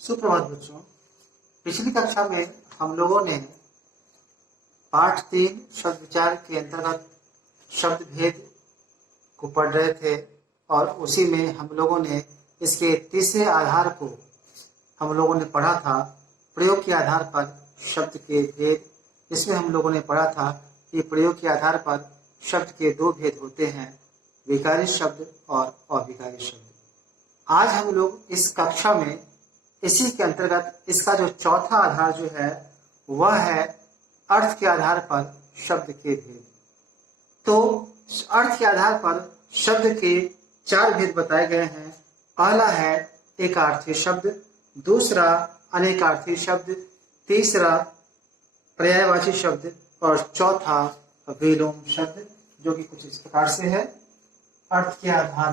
सुप्रभात बच्चों। पिछली कक्षा में हम लोगों ने पाठ 3 शब्द विचार के अंतर्गत शब्द भेद को पढ़ रहे थे और उसी में हम लोगों ने इसके तीसरे आधार को हम लोगों ने पढ़ा था, प्रयोग के आधार पर शब्द के भेद। इसमें हम लोगों ने पढ़ा था कि प्रयोग के आधार पर शब्द के दो भेद होते हैं, विकारी शब्द और अविकारी शब्द। आज हम लोग इस कक्षा में इसी के अंतर्गत इसका जो चौथा आधार जो है वह है अर्थ के आधार पर शब्द के भेद। तो अर्थ के आधार पर शब्द के 4 भेद बताए गए हैं। पहला है एकार्थी शब्द, दूसरा अनेकार्थी शब्द, तीसरा पर्यायवाची शब्द और चौथा विलोम शब्द, जो कि कुछ इस प्रकार से है। अर्थ के आधार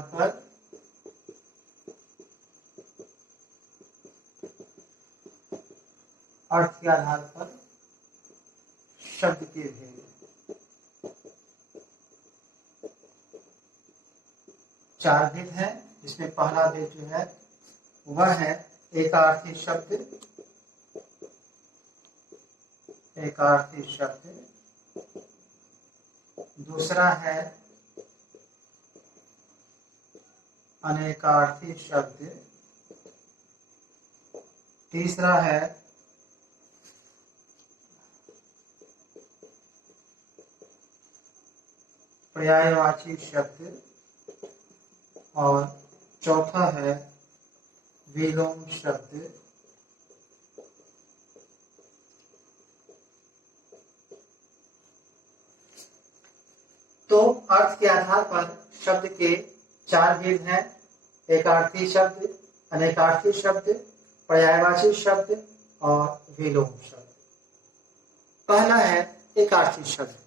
पर शब्द के भेद। 4 भेद हैं, जिसमें पहला भेद जो है वह है एकार्थी शब्द, दूसरा है अनेकार्थी शब्द, तीसरा है पर्यायवाची शब्द और चौथा है विलोम शब्द। तो अर्थ के आधार पर शब्द के 4 भेद हैं, एकार्थी शब्द, अनेकार्थी शब्द, पर्यायवाची शब्द और विलोम शब्द। पहला है एकार्थी शब्द।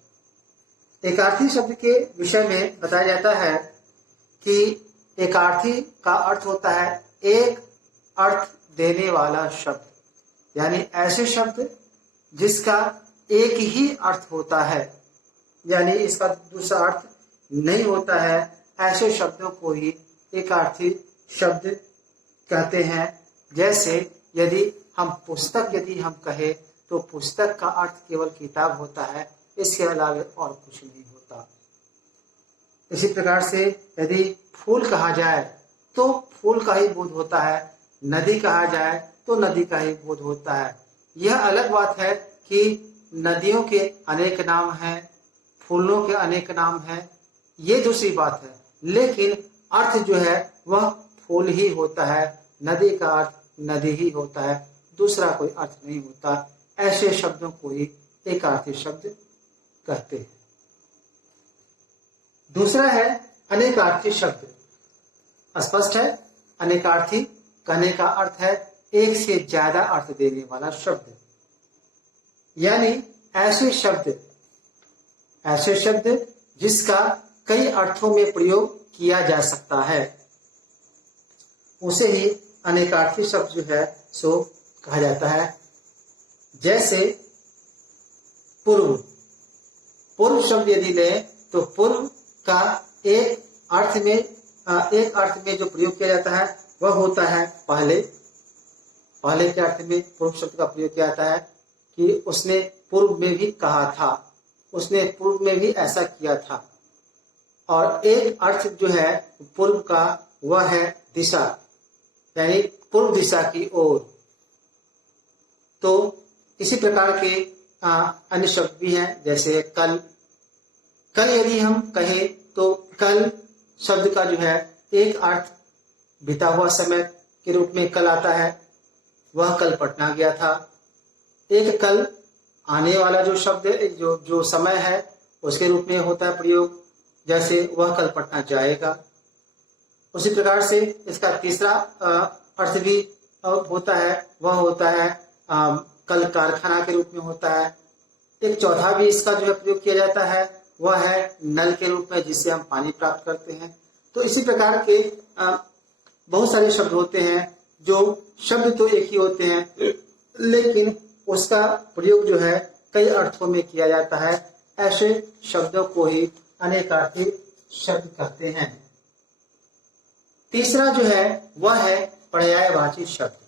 एकार्थी शब्द के विषय में बताया जाता है कि एकार्थी का अर्थ होता है एक अर्थ देने वाला शब्द, यानी ऐसे शब्द जिसका एक ही अर्थ होता है, यानी इसका दूसरा अर्थ नहीं होता है, ऐसे शब्दों को ही एकार्थी शब्द कहते हैं। जैसे यदि हम पुस्तक कहें तो पुस्तक का अर्थ केवल किताब होता है, इसके अलावा और कुछ नहीं होता। इसी प्रकार से यदि फूल कहा जाए तो फूल का ही बोध होता है, नदी कहा जाए तो नदी का ही बोध होता है। यह अलग बात है कि नदियों के अनेक नाम हैं, फूलों के अनेक नाम हैं, ये दूसरी बात है, लेकिन अर्थ जो है वह फूल ही होता है, नदी का अर्थ नदी ही होता है, दूसरा कोई अर्थ नहीं होता। ऐसे शब्दों को ही एकार्थी शब्द कहते हैं। दूसरा है अनेकार्थी शब्द। स्पष्ट है, अनेकार्थी कहने का अर्थ है एक से ज्यादा अर्थ देने वाला शब्द, यानी ऐसे शब्द जिसका कई अर्थों में प्रयोग किया जा सकता है, उसे ही अनेकार्थी शब्द जो है सो कहा जाता है। जैसे पूर्व शब्द यदि लें तो पूर्व का एक अर्थ में जो प्रयोग किया जाता है वह होता है पहले के अर्थ में पूर्व शब्द का प्रयोग किया जाता है कि उसने पूर्व में भी कहा था, उसने पूर्व में भी ऐसा किया था। और एक अर्थ जो है पूर्व का वह है दिशा, यानी पूर्व दिशा की ओर। तो इसी प्रकार के अन्य शब्द भी हैं, जैसे कल यदि हम कहें तो कल शब्द का जो है एक अर्थ बीता हुआ समय के रूप में कल आता है, वह कल पटना गया था। एक कल आने वाला जो शब्द जो समय है उसके रूप में होता है प्रयोग, जैसे वह कल पटना जाएगा। उसी प्रकार से इसका तीसरा अर्थ भी होता है, वह होता है कल कारखाना के रूप में होता है। एक चौथा भी इसका जो है प्रयोग किया जाता है वह है नल के रूप में, जिससे हम पानी प्राप्त करते हैं। तो इसी प्रकार के बहुत सारे शब्द होते हैं, जो शब्द तो एक ही होते हैं लेकिन उसका प्रयोग जो है कई अर्थों में किया जाता है। ऐसे शब्दों को ही अनेकार्थी शब्द कहते हैं। तीसरा जो है वह है पर्यायवाची शब्द।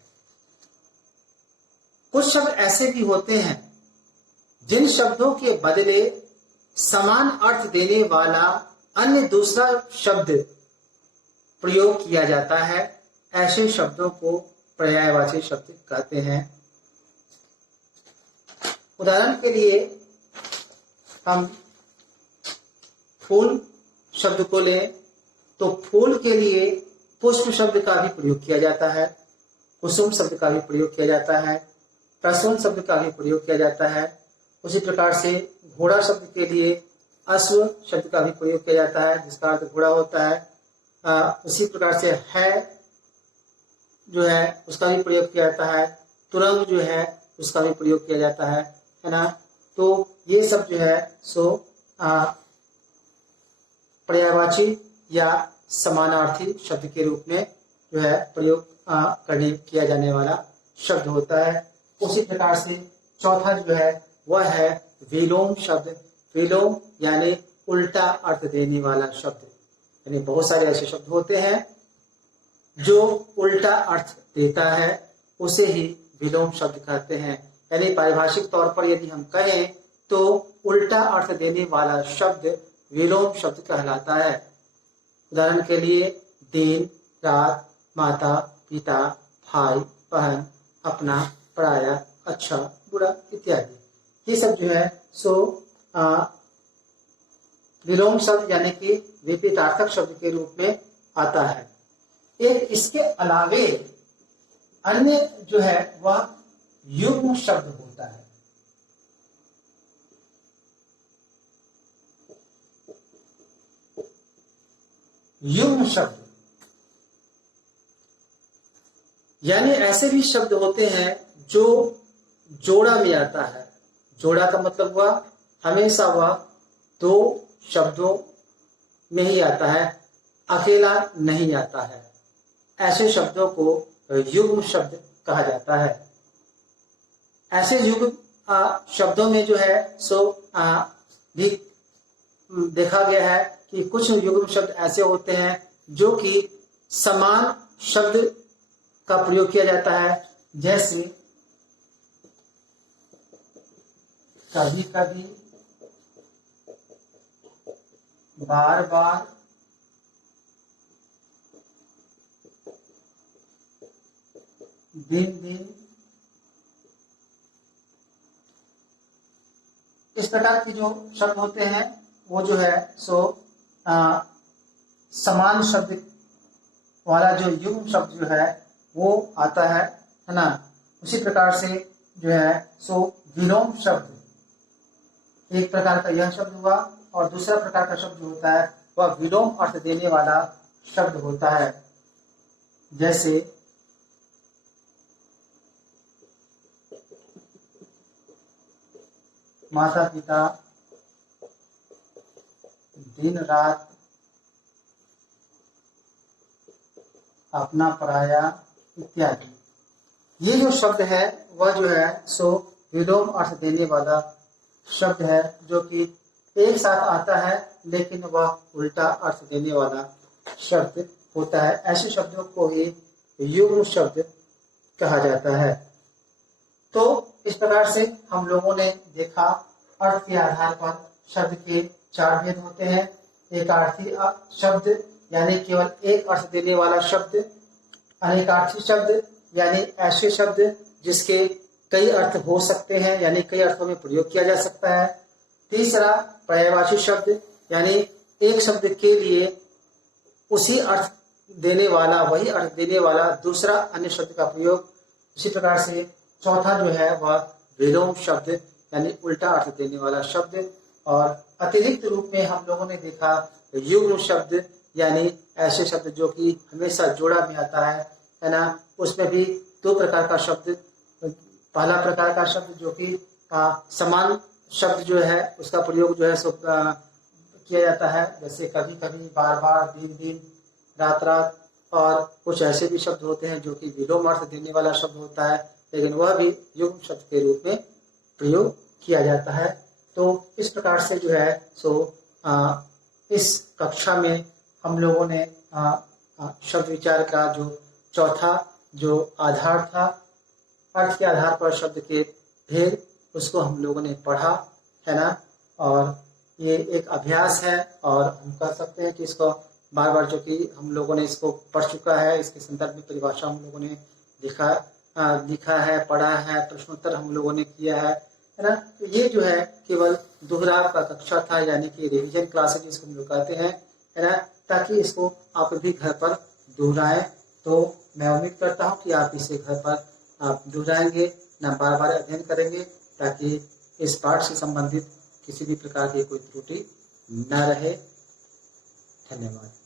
कुछ शब्द ऐसे भी होते हैं जिन शब्दों के बदले समान अर्थ देने वाला अन्य दूसरा शब्द प्रयोग किया जाता है। ऐसे शब्दों को पर्यायवाची शब्द कहते हैं। उदाहरण के लिए हम फूल शब्द को लें तो फूल के लिए पुष्प शब्द का भी प्रयोग किया जाता है, कुसुम शब्द का भी प्रयोग किया जाता है, प्रसून शब्द का भी प्रयोग किया जाता है। उसी प्रकार से घोड़ा शब्द के लिए अश्व शब्द का भी प्रयोग किया जाता है, जिसका अर्थ घोड़ा होता है। उसी प्रकार से है जो है उसका भी प्रयोग किया जाता है, तुरंग जो है उसका भी प्रयोग किया जाता है ना। तो ये सब जो है सो पर्यायवाची या समानार्थी शब्द के रूप में जो है प्रयोग करने किया जाने वाला शब्द होता है। उसी प्रकार से चौथा जो है वह है विलोम शब्द। विलोम यानी उल्टा अर्थ देने वाला शब्द, यानी बहुत सारे ऐसे शब्द होते हैं जो उल्टा अर्थ देता है, उसे ही विलोम शब्द कहते हैं। यानी पारिभाषिक तौर पर यदि हम कहें तो उल्टा अर्थ देने वाला शब्द विलोम शब्द कहलाता है। उदाहरण के लिए दिन, रात, माता, पिता, भाई, बहन, अपना, पराया, अच्छा, बुरा इत्यादि, ये सब जो है सो विलोम शब्द यानी कि विपरीतार्थक शब्द के रूप में आता है। एक इसके अलावे अन्य जो है वह युग्म शब्द होता है। युग्म शब्द यानी ऐसे भी शब्द होते हैं जो जोड़ा में आता है। जोड़ा का मतलब हुआ हमेशा वह दो शब्दों में ही आता है, अकेला नहीं आता है। ऐसे शब्दों को युग्म शब्द कहा जाता है। ऐसे युग्म शब्दों में जो है सो भी देखा गया है कि कुछ युग्म शब्द ऐसे होते हैं जो कि समान शब्द का प्रयोग किया जाता है। जैसे कभी कभी, बार बार, दिन दिन, इस प्रकार के जो शब्द होते हैं वो जो है सो समान शब्द वाला जो युग्म शब्द जो है वो आता है ना। उसी प्रकार से जो है सो विलोम शब्द, एक प्रकार का यह शब्द हुआ, और दूसरा प्रकार का शब्द जो होता है वह विलोम अर्थ देने वाला शब्द होता है। जैसे माता पिता, दिन रात, अपना पराया इत्यादि। ये जो शब्द है वह जो है सो विलोम अर्थ देने वाला शब्द है, जो कि एक साथ आता है लेकिन वह उल्टा अर्थ देने वाला शब्द होता है। ऐसे शब्दों को ही युग्म शब्द कहा जाता है। तो इस प्रकार से हम लोगों ने देखा अर्थ के आधार पर शब्द के चार भेद होते हैं। एकार्थी शब्द यानी केवल एक अर्थ देने वाला शब्द, अनेकार्थी शब्द यानी ऐसे शब्द जिसके कई अर्थ हो सकते हैं, यानी कई अर्थों में प्रयोग किया जा सकता है। तीसरा पर्यायवाची शब्द यानी एक शब्द के लिए उसी अर्थ देने वाला, वही अर्थ देने वाला दूसरा अन्य शब्द का प्रयोग। इसी प्रकार से चौथा जो है वह विलोम शब्द यानी उल्टा अर्थ देने वाला शब्द। और अतिरिक्त रूप में हम लोगों ने देखा युग्म शब्द यानी ऐसे शब्द जो कि हमेशा जोड़ा में आता है ना। उसमें भी दो प्रकार का शब्द, पहला प्रकार का शब्द जो कि समान शब्द जो है उसका प्रयोग जो है सो किया जाता है, जैसे कभी कभी, बार बार, दिन दिन, रात रात। और कुछ ऐसे भी शब्द होते हैं जो कि विलोम अर्थ देने वाला शब्द होता है, लेकिन वह भी युग्म शब्द के रूप में प्रयोग किया जाता है। तो इस प्रकार से जो है सो इस कक्षा में हम लोगों ने शब्द विचार का जो चौथा जो आधार था अर्थ के आधार पर शब्द के भेद, उसको हम लोगों ने पढ़ा है ना। और ये एक अभ्यास है और हम कह सकते हैं कि इसको बार बार, जो कि हम लोगों ने इसको पढ़ चुका है, इसके संदर्भ में परिभाषा हम लोगों ने लिखा है, पढ़ा है, प्रश्नोत्तर हम लोगों ने किया है ना। तो ये जो है केवल दोहराव का कक्षा था, यानी कि रिवीजन क्लासेज जिसको हम लोग कहते हैं, है ना, ताकि इसको आप भी घर पर दोहराएं। तो मैं उम्मीद करता हूँ कि आप इसे घर पर आप दोहराएंगे ना, बार बार अध्ययन करेंगे, ताकि इस पाठ से संबंधित किसी भी प्रकार की कोई त्रुटि न रहे। धन्यवाद।